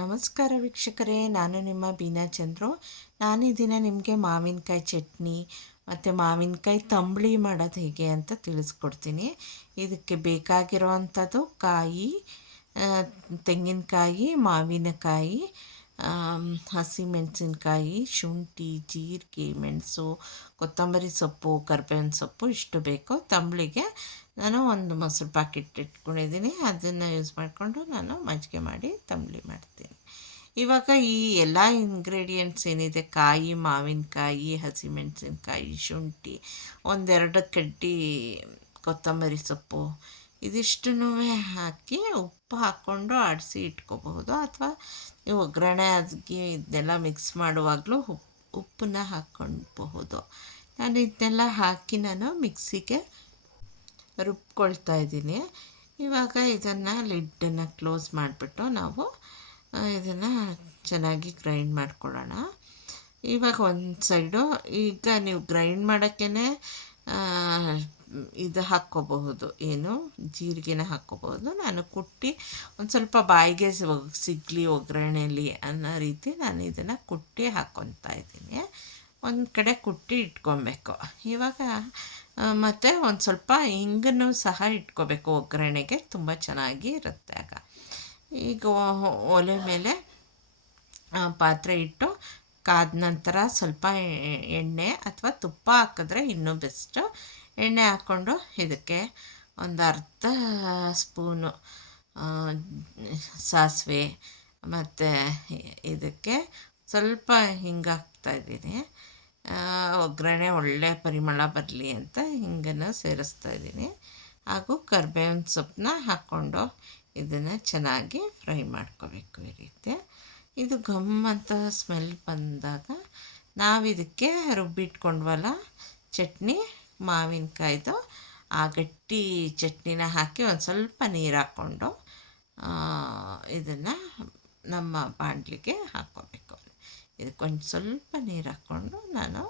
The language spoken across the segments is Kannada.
ನಮಸ್ಕಾರ ವೀಕ್ಷಕರೇ, ನಾನು ನಿಮ್ಮ ಬೀನಾ ಚಂದ್ರು. ನಾನು ಈ ದಿನ ನಿಮಗೆ ಮಾವಿನಕಾಯಿ ಚಟ್ನಿ ಮತ್ತು ಮಾವಿನಕಾಯಿ ತಂಬಳಿ ಮಾಡೋದು ಹೇಗೆ ಅಂತ ತಿಳಿಸ್ಕೊಡ್ತೀನಿ. ಇದಕ್ಕೆ ಬೇಕಾಗಿರೋವಂಥದ್ದು ಕಾಯಿ ತೆಂಗಿನಕಾಯಿ, ಮಾವಿನಕಾಯಿ ಹಸಿ ಹಸಿಮೆಣಸಿನ್ಕಾಯಿ, ಶುಂಠಿ, ಜೀರಿಗೆ, ಮೆಣಸು, ಕೊತ್ತಂಬರಿ ಸೊಪ್ಪು, ಕರ್ಬೇವಿನ ಸೊಪ್ಪು ಇಷ್ಟು ಬೇಕು. ತಂಬಳಿಗೆ ನಾನು ಒಂದು ಮೊಸರು ಪ್ಯಾಕೆಟ್ ಇಟ್ಕೊಂಡಿದ್ದೀನಿ. ಅದನ್ನು ಯೂಸ್ ಮಾಡಿಕೊಂಡು ನಾನು ಮಜ್ಜಿಗೆ ಮಾಡಿ ತಂಬಳಿ ಮಾಡ್ತೀನಿ. ಇವಾಗ ಈ ಎಲ್ಲ ಇಂಗ್ರೀಡಿಯೆಂಟ್ಸ್ ಏನಿದೆ, ಕಾಯಿ, ಮಾವಿನಕಾಯಿ, ಹಸಿಮೆಣಸಿನ್ಕಾಯಿ, ಶುಂಠಿ, ಒಂದೆರಡು ಕಡ್ಡಿ ಕೊತ್ತಂಬರಿ ಸೊಪ್ಪು, ಇದಿಷ್ಟನ್ನೂ ಹಾಕಿ ಉಪ್ಪು ಹಾಕ್ಕೊಂಡು ಆಡಿಸಿ ಇಟ್ಕೋಬಹುದು. ಅಥವಾ ನೀವು ಒಗ್ಗರಣೆ ಅದಕ್ಕೆ ಇದನ್ನೆಲ್ಲ ಮಿಕ್ಸ್ ಮಾಡುವಾಗಲೂ ಉಪ್ಪು ಉಪ್ಪನ್ನ ಹಾಕ್ಕೊಳ್ಬಹುದು. ನಾನು ಇದನ್ನೆಲ್ಲ ಹಾಕಿ ನಾನು ಮಿಕ್ಸಿಗೆ ರುಬ್ಕೊಳ್ತಾ ಇದ್ದೀನಿ. ಇವಾಗ ಇದನ್ನು ಲಿಡ್ಡನ್ನು ಕ್ಲೋಸ್ ಮಾಡಿಬಿಟ್ಟು ನಾವು ಇದನ್ನು ಚೆನ್ನಾಗಿ ಗ್ರೈಂಡ್ ಮಾಡ್ಕೊಳ್ಳೋಣ. ಇವಾಗ ಒಂದು ಸೈಡು ಈಗ ನೀವು ಗ್ರೈಂಡ್ ಮಾಡೋಕ್ಕೇ ಇದು ಹಾಕ್ಕೋಬಹುದು. ಏನು? ಜೀರಿಗೆನ ಹಾಕ್ಕೋಬಹುದು. ನಾನು ಕುಟ್ಟಿ ಒಂದು ಸ್ವಲ್ಪ ಬಾಯಿಗೆ ಸಿಗಲಿ ಒಗ್ಗರಣೆಯಲ್ಲಿ ಅನ್ನೋ ರೀತಿ ನಾನು ಇದನ್ನು ಕುಟ್ಟಿ ಹಾಕ್ಕೊತಾ ಇದ್ದೀನಿ. ಒಂದು ಕಡೆ ಕುಟ್ಟಿ ಇಟ್ಕೊಬೇಕು. ಇವಾಗ ಮತ್ತು ಒಂದು ಸ್ವಲ್ಪ ಹಿಂಗನ್ನು ಸಹ ಇಟ್ಕೋಬೇಕು. ಒಗ್ಗರಣೆಗೆ ತುಂಬ ಚೆನ್ನಾಗಿ ಇರುತ್ತೆ ಆಗ. ಈಗ ಒಲೆ ಮೇಲೆ ಪಾತ್ರೆ ಇಟ್ಟು ಕಾದ ನಂತರ ಸ್ವಲ್ಪ ಎಣ್ಣೆ ಅಥವಾ ತುಪ್ಪ ಹಾಕಿದ್ರೆ ಇನ್ನೂ ಬೆಸ್ಟು ಎಣ್ಣೆ ಹಾಕ್ಕೊಂಡು ಇದಕ್ಕೆ ಒಂದು ಅರ್ಧ ಸ್ಪೂನು ಸಾಸಿವೆ, ಮತ್ತು ಇದಕ್ಕೆ ಸ್ವಲ್ಪ ಹಿಂಗೆ ಹಾಕ್ತಾಯಿದ್ದೀನಿ ಒಗ್ಗರಣೆ ಒಳ್ಳೆ ಪರಿಮಳ ಬರಲಿ ಅಂತ ಹಿಂಗನ್ನು ಸೇರಿಸ್ತಾ ಇದ್ದೀನಿ. ಹಾಗೂ ಕರ್ಬೇವಿನ ಸೊಪ್ಪನ್ನ ಹಾಕ್ಕೊಂಡು ಇದನ್ನು ಚೆನ್ನಾಗಿ ಫ್ರೈ ಮಾಡ್ಕೋಬೇಕು ಈ ರೀತಿ. ಇದು ಘಮ್ ಅಂತ ಸ್ಮೆಲ್ ಬಂದಾಗ ನಾವು ಇದಕ್ಕೆ ರುಬ್ಬಿಟ್ಕೊಂಡ್ವಲ್ಲ ಚಟ್ನಿ, ಮಾವಿನಕಾಯ್ದು, ಆ ಗಟ್ಟಿ ಚಟ್ನಿನ ಹಾಕಿ ಒಂದು ಸ್ವಲ್ಪ ನೀರು ಹಾಕ್ಕೊಂಡು ಇದನ್ನು ನಮ್ಮ ಬಾಣಲಿಗೆ ಹಾಕ್ಕೋಬೇಕು ಇದಕ್ಕೊಂದು ಸ್ವಲ್ಪ ನೀರು ಹಾಕ್ಕೊಂಡು ನಾನು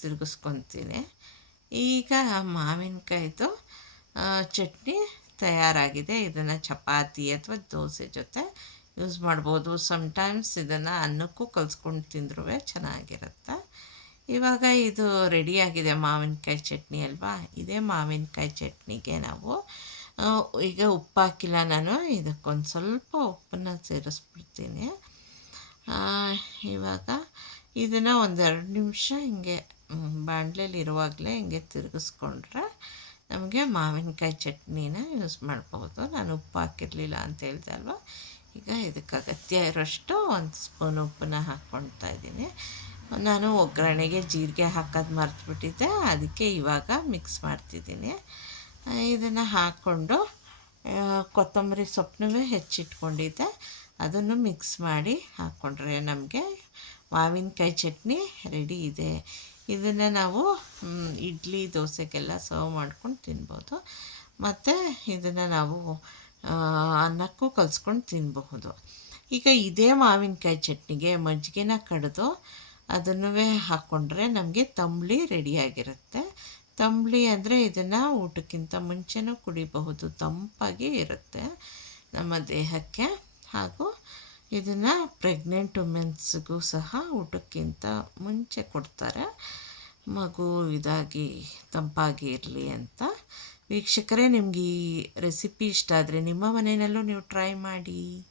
ತಿರುಗಿಸ್ಕೊತೀನಿ. ಈಗ ಮಾವಿನಕಾಯಿದು ಚಟ್ನಿ ತಯಾರಾಗಿದೆ. ಇದನ್ನು ಚಪಾತಿ ಅಥವಾ ದೋಸೆ ಜೊತೆ ಯೂಸ್ ಮಾಡ್ಬೋದು. ಸಮ್ಟೈಮ್ಸ್ ಇದನ್ನು ಅನ್ನಕ್ಕೂ ಕಲ್ಸ್ಕೊಂಡು ತಿಂದ್ರೂ ಚೆನ್ನಾಗಿರುತ್ತೆ. ಇವಾಗ ಇದು ರೆಡಿಯಾಗಿದೆ ಮಾವಿನಕಾಯಿ ಚಟ್ನಿ ಅಲ್ವಾ? ಇದೇ ಮಾವಿನಕಾಯಿ ಚಟ್ನಿಗೆ ನಾವು ಈಗ ಉಪ್ಪು ಹಾಕಿಲ್ಲ ನಾನು. ಇದಕ್ಕೊಂದು ಸ್ವಲ್ಪ ಉಪ್ಪನ್ನು ಸೇರಿಸ್ಬಿಡ್ತೀನಿ. ಇವಾಗ ಇದನ್ನು ಒಂದೆರಡು ನಿಮಿಷ ಹಿಂಗೆ ಬಾಣಲೆಯಲ್ಲಿ ಇರುವಾಗಲೇ ಹಿಂಗೆ ತಿರುಗಿಸ್ಕೊಂಡ್ರೆ ನಮಗೆ ಮಾವಿನಕಾಯಿ ಚಟ್ನಿನ ಯೂಸ್ ಮಾಡ್ಬೋದು. ನಾನು ಉಪ್ಪು ಹಾಕಿರಲಿಲ್ಲ ಅಂತ ಹೇಳ್ದೆ ಅಲ್ವಾ? ಈಗ ಇದಕ್ಕೆ ಅಗತ್ಯ ಇರೋಷ್ಟು ಒಂದು ಸ್ಪೂನ್ ಉಪ್ಪನ್ನ ಹಾಕ್ಕೊಳ್ತಾ ಇದ್ದೀನಿ. ನಾನು ಒಗ್ಗರಣೆಗೆ ಜೀರಿಗೆ ಹಾಕೋದು ಮರ್ತುಬಿಟ್ಟಿದ್ದೆ. ಅದಕ್ಕೆ ಇವಾಗ ಮಿಕ್ಸ್ ಮಾಡ್ತಿದ್ದೀನಿ. ಇದನ್ನು ಹಾಕ್ಕೊಂಡು ಕೊತ್ತಂಬರಿ ಸೊಪ್ಪನ್ನೂ ಹೆಚ್ಚಿಟ್ಕೊಂಡಿದ್ದೆ. ಅದನ್ನು ಮಿಕ್ಸ್ ಮಾಡಿ ಹಾಕ್ಕೊಂಡ್ರೆ ನಮಗೆ ಮಾವಿನಕಾಯಿ ಚಟ್ನಿ ರೆಡಿ ಇದೆ. ಇದನ್ನು ನಾವು ಇಡ್ಲಿ, ದೋಸೆಗೆಲ್ಲ ಸರ್ವ್ ಮಾಡ್ಕೊಂಡು ತಿನ್ಬೋದು. ಮತ್ತು ಇದನ್ನು ನಾವು ಅನ್ನಕ್ಕೂ ಕಲಿಸ್ಕೊಂಡು ತಿನ್ನಬಹುದು ಈಗ ಇದೇ ಮಾವಿನಕಾಯಿ ಚಟ್ನಿಗೆ ಮಜ್ಜಿಗೆನ ಕಡಿದು ಅದನ್ನು ಹಾಕ್ಕೊಂಡ್ರೆ ನಮಗೆ ತಂಬಳಿ ರೆಡಿಯಾಗಿರುತ್ತೆ ತಂಬಳಿ ಅಂದರೆ ಇದನ್ನು ಊಟಕ್ಕಿಂತ ಮುಂಚೆನೂ ಕುಡಿಬಹುದು. ತಂಪಾಗಿ ಇರುತ್ತೆ ನಮ್ಮ ದೇಹಕ್ಕೆ ಹಾಗೂ ಇದನ್ನು ಪ್ರೆಗ್ನೆಂಟ್ ವುಮೆನ್ಸ್ಗೂ ಸಹ ಊಟಕ್ಕಿಂತ ಮುಂಚೆ ಕೊಡ್ತಾರೆ. ಮಗು ಇದಾಗಿ, ತಂಪಾಗಿ ಇರಲಿ ಅಂತ. ವೀಕ್ಷಕರೇ, ನಿಮಗೆ ಈ ರೆಸಿಪಿ ಇಷ್ಟ ಆದರೆ ನಿಮ್ಮ ಮನೆಯಲ್ಲೂ ನೀವು ಟ್ರೈ ಮಾಡಿ.